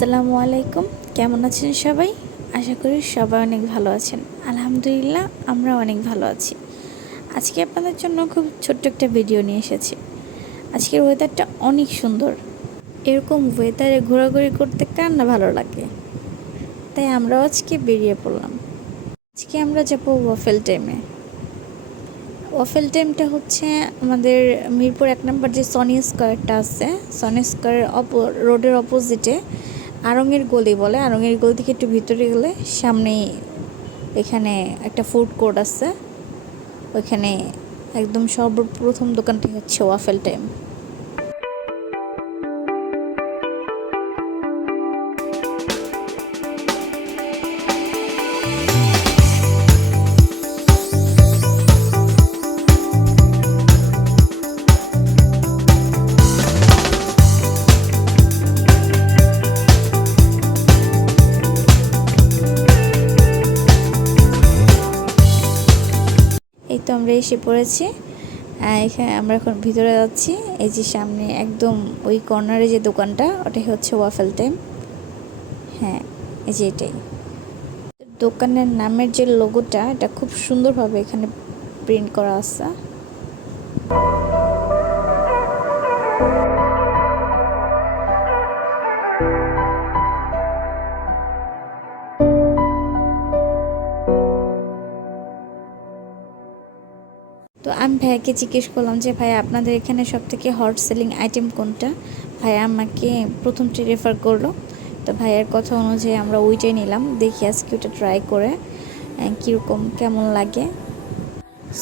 আসসালামু আলাইকুম। কেমন আছেন সবাই? আশা করি সবাই অনেক ভালো আছেন। আলহামদুলিল্লাহ আমরা অনেক ভালো আছি। আজকে আপনাদের জন্য খুব ছোট্ট একটা ভিডিও নিয়ে এসেছি। আজকের ওয়েদারটা অনেক সুন্দর। এরকম ওয়েদারে ঘোরাঘুরি করতে কার না ভালো লাগে? তাই আমরাও আজকে বেরিয়ে পড়লাম। আজকে আমরা যাব ওয়াফেল টাইমে। ওয়াফেল টাইমটা হচ্ছে আমাদের মিরপুর 1 নম্বর যে সনি স্কোয়ারটা আছে, সনি স্কোয়ারের রোডের অপোজিটে আড়ংয়ের গলি বলে। আড়ংয়ের গলি থেকে একটু ভিতরে গেলে সামনেই এখানে একটা ফুড কোর্ট আছে। ওইখানে একদম সর্বপ্রথম দোকানটি হচ্ছে ওয়াফেল টাইম। এই তো আমরা এসে পড়েছি। এখানে আমরা এখন ভিতরে যাচ্ছি। এই যে সামনে একদম ওই কর্নারে যে দোকানটা, ওটাই হচ্ছে ওয়াফেল টাইম। হ্যাঁ, এই যে এটাই দোকানের নামের যে লোগোটা, এটা খুব সুন্দরভাবে এখানে প্রিন্ট করা আছে। তো আমি ভাইয়াকে জিজ্ঞেস করলাম যে ভাই আপনাদের এখানে সবথেকে হট সেলিং আইটেম কোনটা? ভাইয়া আমাকে প্রথমটি রেফার করলো। তো ভাইয়ার কথা অনুযায়ী আমরা ওইটাই নিলাম। দেখি আজকে ওটা ট্রাই করে কীরকম কেমন লাগে।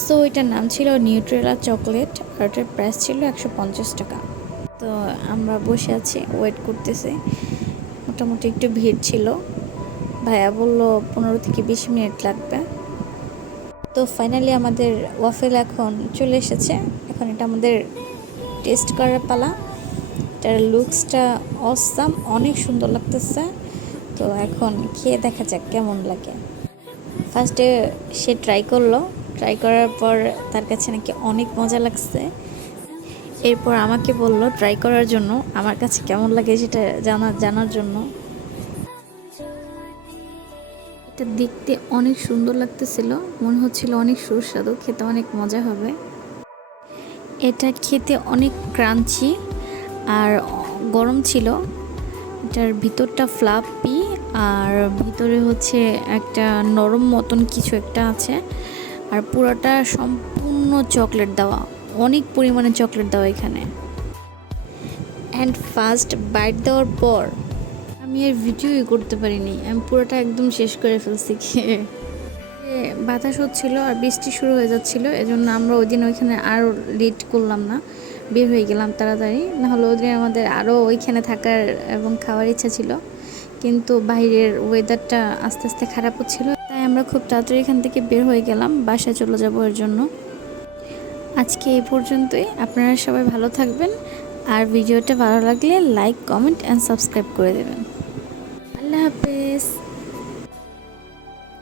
সো এটার নাম ছিল নিউট্রেলা চকলেট, আর ওটার প্রাইস ছিল 150 টাকা। তো আমরা বসে আছি, ওয়েট করতেছি। মোটামুটি একটু ভিড় ছিল। ভাইয়া বলল 15 থেকে 20 মিনিট লাগবে। তো ফাইনালি আমাদের ওয়াফেল এখন চলে এসেছে। এখন এটা আমাদের টেস্ট করার পালা। এটার লুকসটা অসাম, অনেক সুন্দর লাগতেছে। তো এখন খেয়ে দেখা যাক কেমন লাগে। ফার্স্টে সে ট্রাই করলো। ট্রাই করার পর তার কাছে নাকি অনেক মজা লাগছে। এরপর আমাকে বলল ট্রাই করার জন্য, আমার কাছে কেমন লাগে সেটা জানার জন্য। এটা দেখতে অনেক সুন্দর লাগতেছিল, মনে হচ্ছিল অনেক সুস্বাদু, খেতে অনেক মজা হবে। এটা খেতে অনেক ক্রাঞ্চি আর গরম ছিল। এটার ভিতরটা ফ্লাফি আর ভিতরে হচ্ছে একটা নরম মতন কিছু একটা আছে। আর পুরোটা সম্পূর্ণ চকলেট দেওয়া, অনেক পরিমাণে চকলেট দেওয়া এখানে। অ্যান্ড ফার্স্ট বাইট দেওয়ার পর আমি আর ভিডিওই করতে পারিনি, আমি পুরোটা একদম শেষ করে ফেলছি খেয়ে। বাতাস হচ্ছিল আর বৃষ্টি শুরু হয়ে যাচ্ছিল, এজন্য আমরা ওই দিন ওইখানে আর লেট করলাম না, বের হয়ে গেলাম তাড়াতাড়ি। নাহলে ওই দিন আমাদের আরও ওইখানে থাকার এবং খাওয়ার ইচ্ছা ছিল, কিন্তু বাইরের ওয়েদারটা আস্তে আস্তে খারাপ হচ্ছিল। তাই আমরা খুব তাড়াতাড়ি এখান থেকে বের হয়ে গেলাম বাসায় চলে যাবো এর জন্য। আজকে এই পর্যন্তই। আপনারা সবাই ভালো থাকবেন, আর ভিডিওটা ভালো লাগলে লাইক, কমেন্ট অ্যান্ড সাবস্ক্রাইব করে দেবেন।